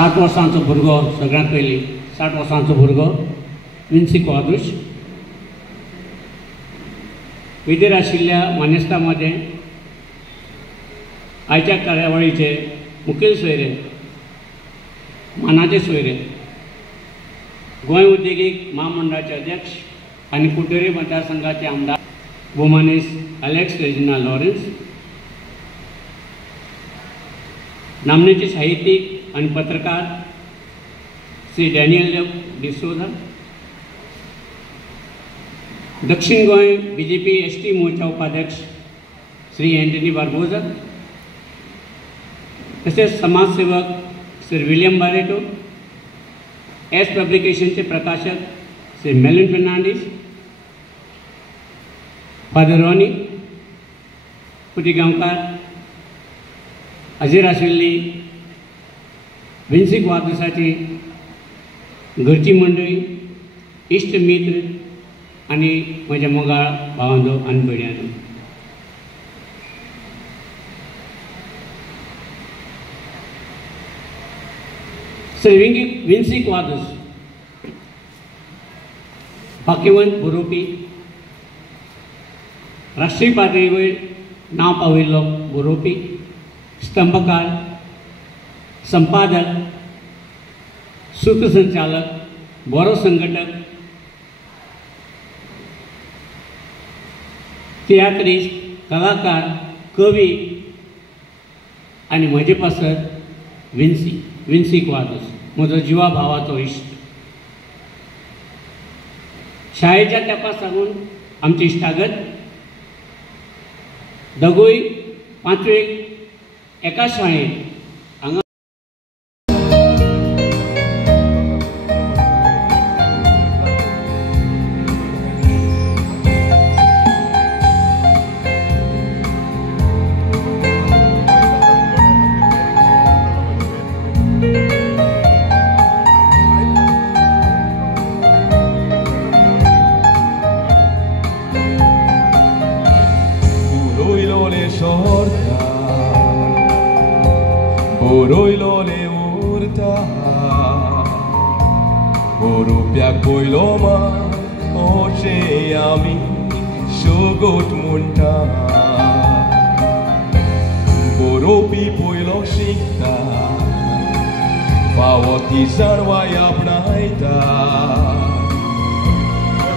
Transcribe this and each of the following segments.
60 वर्सांचो भुरगो, सगळ्यांत पयलीं 60 वर्सांचो भुरगो विन्सी क्वाद्रूस विधेर आशिल्ल्या मानेस्तामध्ये आयच्या कार्यावळीचे मुखेल सोयरे, मानाचे सोयरे, गोंय उद्देगीक महामंडळाचे अध्यक्ष आनी कुट्टेरी मतदारसंघाचे आमदार भोमानीस अलेक्स रेजिना लॉरेन्स, नामनेचे साहित्यीक आणि पत्रकार श्री डॅनियल डिसोजा, दक्षिण गोंय BJP ST मोर्चा उपाध्यक्ष श्री एंटनी बार्बोजा, तसेच समाजसेवक श्री विलियम बारेटो, एस पब्लिकेशनचे प्रकाशक श्री मेलिन फर्नांडीस, फादर रॉनी कुटीगांवकार, हाजीर आशिल्ली विन्सी क्वाद्रूसाची घरची मंडळी, इश्ट मित्र आनी म्हज्या मोगाळ भावांचो आनी भयण्यांचो, श्री विन्सी क्वाद्रूस भाग्यवंत बरोवपी, राष्ट्रीय पातळी वयर नांव पाविल्लो बरोवपी, स्तंभकार, संपादक, सूत्रसंचालक, बरो संघटक, तियात्रीस्ट, कलाकार, कवी आनी म्हजे पासत विन्सी क्वाद्रूस म्हजो जिवा भावाचो इश्ट. शाळेच्या तेंपा साकून आमची इश्टागत, दोगूय 5वेक एका शाळेंत हांगा Boroilole urta Borupiak boiloma Oce ami Shogot munta Boropi boilo shikta Fawati sarwa yapnaita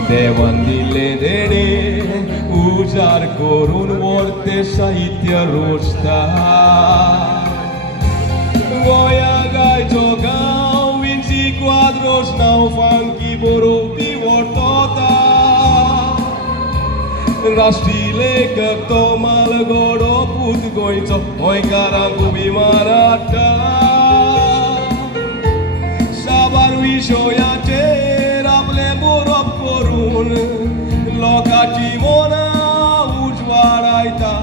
Devan dile dene Ujar korun vorte sahitya rosta Goya gaito gau Vinsy Quadros nau funky boropi vortota Rastile kakto malgodo put goito Oi karangu bimarata Sabar wishoya terable borop korun Lokati mona ujwaraita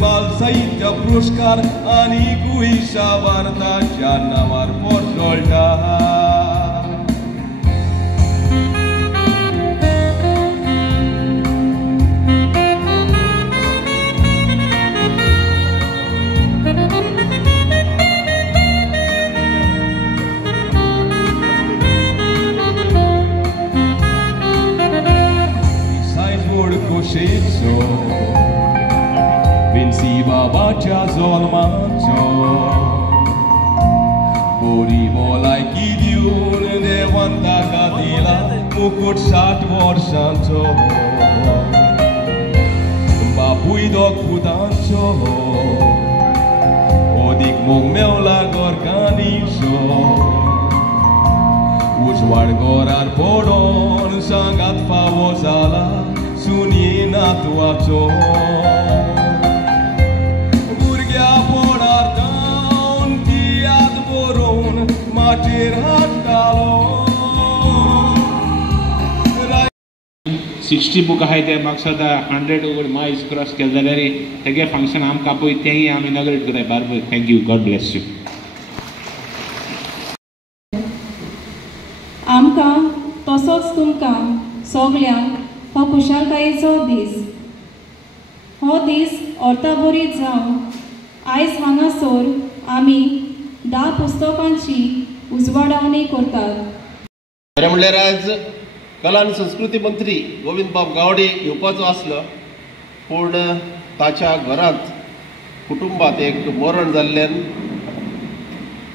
Bal saitya puruskar ani kuisa varta janawar porsolta Size word kusitso Vinsy babacha zolmacho Bori bolai kidyun devanta kadila Mukut 60 वर्षांचो Babui dog pudancho Odik mog meula gorganicho Ujwar gorar podon sangat favozala Sunina tuacho sixty book आहाय ते म्हाका सदां 100 over Miles cross केले जाल्यार तेगे function आमकां पळय तेंय आमी इनॉग्रेट करताय barber. Thank you, God bless you. आमकां तसोच तुमकां सगल्यांक हो खुशालकायेचो दीस. हो दीस अर्थाभरीत जावन आयज हांगासर आमी 10 पुस्तकांची उजवाडावणी करतात. खरें म्हणल्यार आज कला आनी संस्कृती मंत्री गोविंद बाब गावडे येवपाचो आसलो, पूण ताच्या घरांत कुटुंबात एक मरण जाल्ल्यान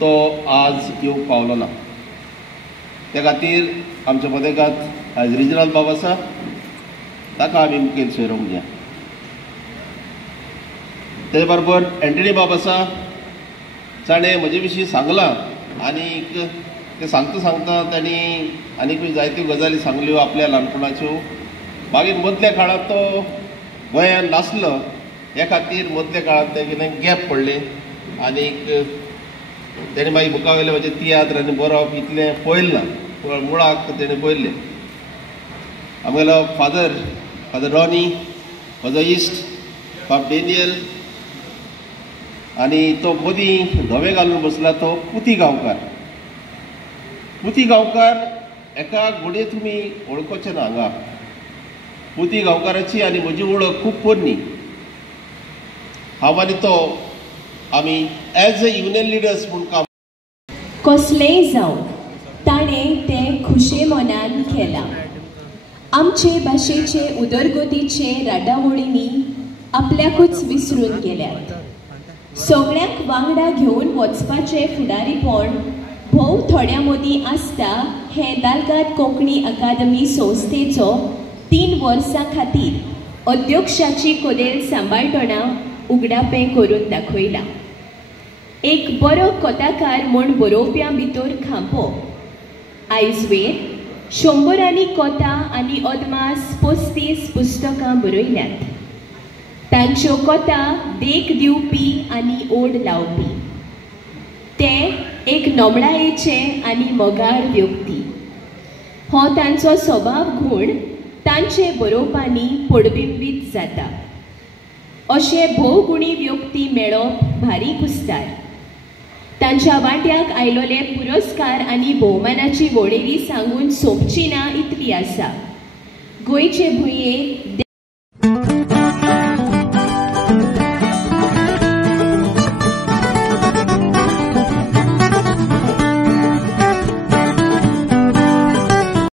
तो आज येवंक पावलो ना. त्या खातीर आमच्या मदेगांत आज रिजनल बाब आसा, ताका आमी मुखेल सोयरो म्हणया. ते बरोबर एंटनी बाब आसा, ताणें म्हजे विशीं सांगलां आनीक ते सांगता तांणी आनीकूय जायत्यो गजाली सांगल्यो आपल्या ल्हानपणाच्यो. मागीर मदल्या काळांत तो गोंयांत नासलो, हे खातीर मदल्या काळांत ते कितें गॅप पडले आनीक तेणे मागीर बुका वयले म्हणजे तियात्र आनी बरोवप इतलें पळयलें ना, मुळाक तेणें पळयल्लें. आमगेलो फादर रॉनी म्हजो इश्ट बाब डेनियल, आनी तो मदीं धवे घालून बसला तो पुती गांवकार. पुती गांवकार एका घोडये तुमी वळखोचे ना हांगा. पुती गांवकाराची आनी म्हजी वळख खूब पोरणी. हांव आनी तो आमी एज अ युनियन लिडर्स म्हूण काम. कसलेंय जावं ताणें तें खुशे मनान केलां. आमचे भाशेचे उदरगतीचे राडावळींनी आपल्याकूच विसरून गेल्यात. सगळ्यांक वांगडा घेवन वचपाचें फुडारीपण भोव थोड्या मदीं आसता हे दालगाद कोंकणी अकादमी संस्थेचो 3 वर्सां खातीर अध्यक्षाची कदेल सांबाळटना उगडापें करून दाखयलां. एक बरो कथाकार म्हूण बरोवप्या भितर खांपो. आयज वेर 100 कथा आनी अदमास 35 पुस्तकां बरयल्यात. तांच्यो कथा देख दिवपी आनी ओड लावपी. ते एक नमळायेचे आनी मोगाळ व्यक्ती. हो तांचो स्वभाव गूण तांचे बरोवपांनी पडबिंबीत जाता. अशे भोवगुणी व्यक्ती मेळप भारी कुस्तार. तांच्या वाट्याक आयलोले पुरस्कार आनी भोवमानाची वळेरी सांगून सोंपची ना इतली आसा. गोंयचे भुंयेक